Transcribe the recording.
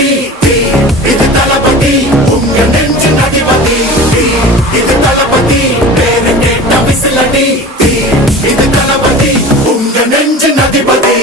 தளபதி இது தளபதி உங்க நெஞ்சு அதிபதி இது தளபதி பேரு கேட்ட விசிலடி இது தளபதி உங்க நெஞ்சு அதிபதி